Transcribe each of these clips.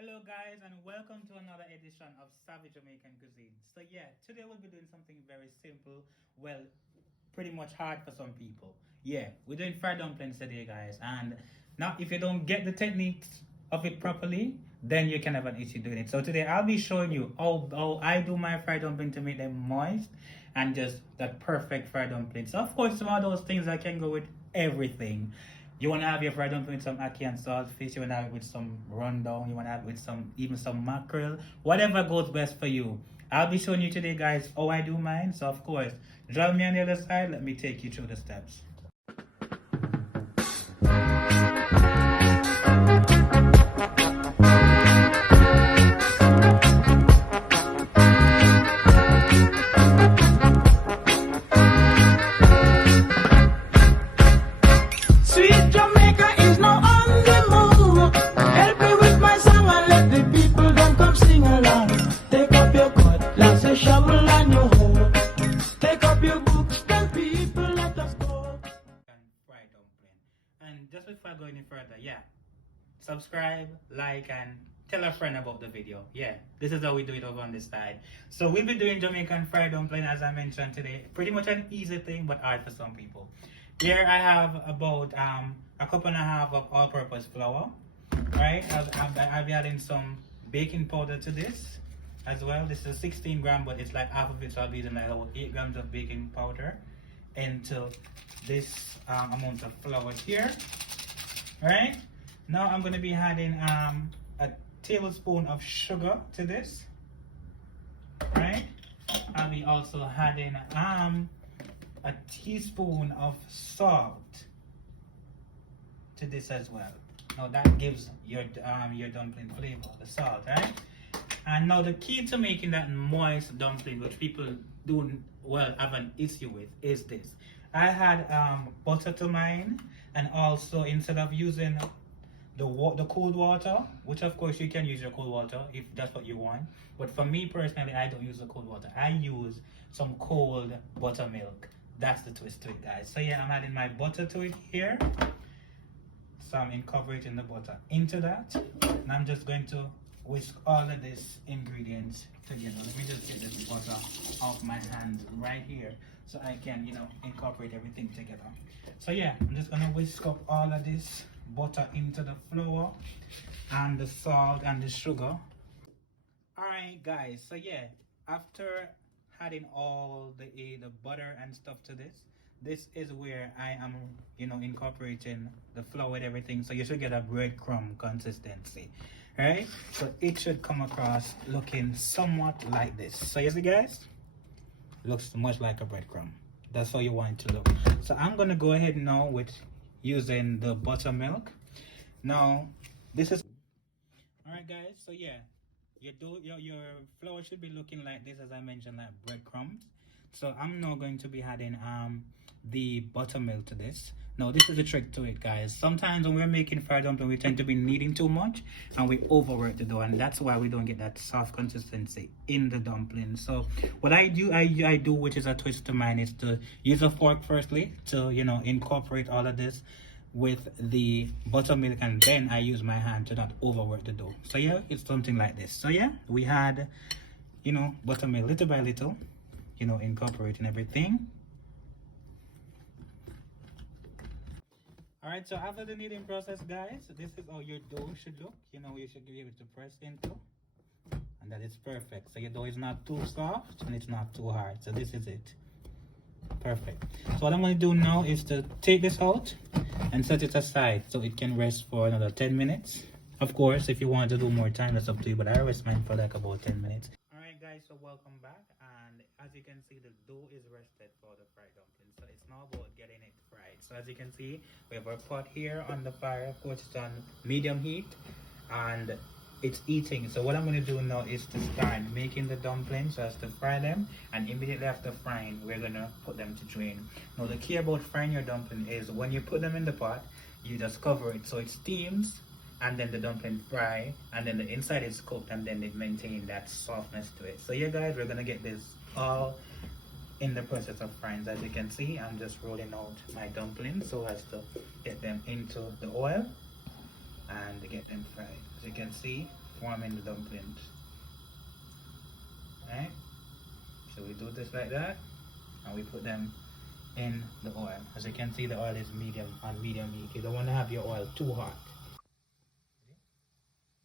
Hello guys and welcome to another edition of Savage Jamaican Cuisine. So yeah, today we'll be doing something very simple, well, pretty much hard for some people. Yeah, we're doing fried dumplings today guys, and now if you don't get the techniques of it properly, then you can have an issue doing it. So today I'll be showing you how I do my fried dumpling to make them moist and just that perfect fried dumpling. So of course some of those things I can go with everything. You want to have your fried dumpling with some ackee and saltfish. You want to have it with some rundown. You want to have it with some, even some mackerel. Whatever goes best for you. I'll be showing you today, guys, how I do mine. So, of course, join me on the other side. Let me take you through the steps. Sweet Jamaica is now on the move. Help me with my song and let the people them come sing along. Take up your cutlass, a shovel and your hoe. Take up your books, tell people let us go. And fried dumpling. And just before I go any further, yeah, subscribe, like, and tell a friend about the video. Yeah, this is how we do it over on this side. So we'll be doing Jamaican fried dumpling as I mentioned today. Pretty much an easy thing, but hard for some people. Here I have about a cup and a half of all-purpose flour. Right, I'll be adding some baking powder to this as well. This is 16 gram, but it's like half of it, so I'll be using like about 8 grams of baking powder into this amount of flour here. Right, now I'm going to be adding a tablespoon of sugar to this. Right, I'll be also adding a teaspoon of salt to this as well. Now that gives your dumpling flavor, the salt, right? And now the key to making that moist dumpling, which people don't have an issue with, is this. I had butter to mine, and also instead of using the cold water, which of course you can use your cold water if that's what you want, but for me personally, I don't use the cold water. I use some cold buttermilk. That's the twist to it, guys. So yeah, I'm adding my butter to it here. So I'm incorporating the butter into that, and I'm just going to whisk all of this ingredients together. Let me just get this butter off my hand right here so I can, incorporate everything together. So yeah, I'm just gonna whisk up all of this butter into the flour and the salt and the sugar. Alright guys, so yeah, after adding all the butter and stuff to this is where I am incorporating the flour with everything, so you should get a breadcrumb consistency. Right, so it should come across looking somewhat like this. So you see guys, looks much like a breadcrumb. That's how you want it to look. So I'm gonna go ahead now with using the buttermilk. Now this is all right guys, so yeah, your flour should be looking like this, as I mentioned, like breadcrumbs. So I'm now going to be adding the buttermilk to this. Now this is the trick to it, guys. Sometimes when we're making fried dumpling, we tend to be kneading too much and we overwork the dough, and that's why we don't get that soft consistency in the dumpling. So what I do, which is a twist to mine, is to use a fork firstly to incorporate all of this with the buttermilk, and then I use my hand to not overwork the dough. So yeah, it's something like this. So yeah, we had buttermilk little by little, incorporating everything. All right, so after the kneading process, guys, this is how your dough should look. You should be able to press into, and that is perfect. So your dough is not too soft and it's not too hard. So this is it. Perfect. So what I'm going to do now is to take this out and set it aside so it can rest for another 10 minutes. Of course, if you want to do more time, that's up to you, but I rest mine for like about 10 minutes. Alright guys, so welcome back, and as you can see, the dough is rested for the fried dumpling. So it's now about getting it fried. So as you can see, we have our pot here on the fire. Of course, it's on medium heat and it's eating. So what I'm going to do now is to start making the dumplings so as to fry them, and immediately after frying we're going to put them to drain. Now the key about frying your dumpling is when you put them in the pot, you just cover it so it steams, and then the dumpling fry, and then the inside is cooked, and then it maintains that softness to it. So yeah guys, we're going to get this all in the process of frying. As you can see, I'm just rolling out my dumplings so as to get them into the oil and get them fried. As you can see, forming the dumplings. Right? So we do this like that, and we put them in the oil. As you can see, the oil is medium heat. You don't want to have your oil too hot.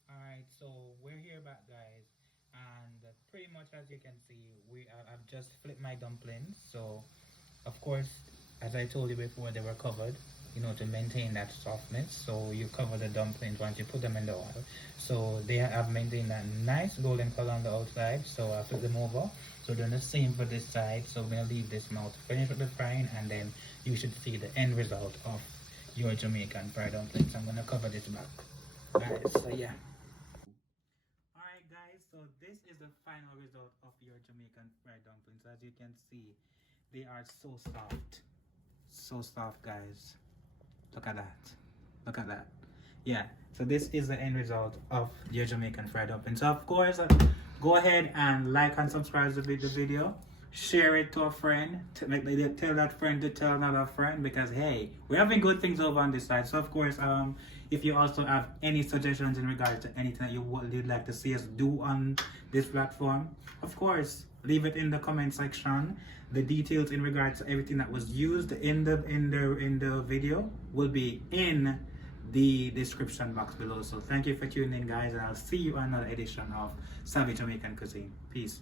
Alright, so we're here back, guys, and pretty much as you can see, I've just flipped my dumplings. So of course, as I told you before, they were covered, you know, to maintain that softness. So you cover the dumplings once you put them in the oil. So they have maintained that nice golden color on the outside. So I flip them over. So doing the same for this side. So we're gonna leave this now to finish with the frying, and then you should see the end result of your Jamaican fried dumplings. I'm gonna cover this back. Alright, so yeah. Alright guys, so this is the final result of your Jamaican fried dumplings. As you can see, they are so soft. So soft, guys. Look at that. Look at that. Yeah, so this is the end result of your Jamaican fried dumplings. So of course, go ahead and like and subscribe to the video. Share it to a friend. Tell that friend to tell another friend, because hey, we're having good things over on this side. So of course, if you also have any suggestions in regards to anything that you'd like to see us do on this platform, of course, leave it in the comment section. The details in regards to everything that was used in the video will be in the description box below. So thank you for tuning in, guys, and I'll see you on another edition of Savage Jamaican Cuisine. Peace.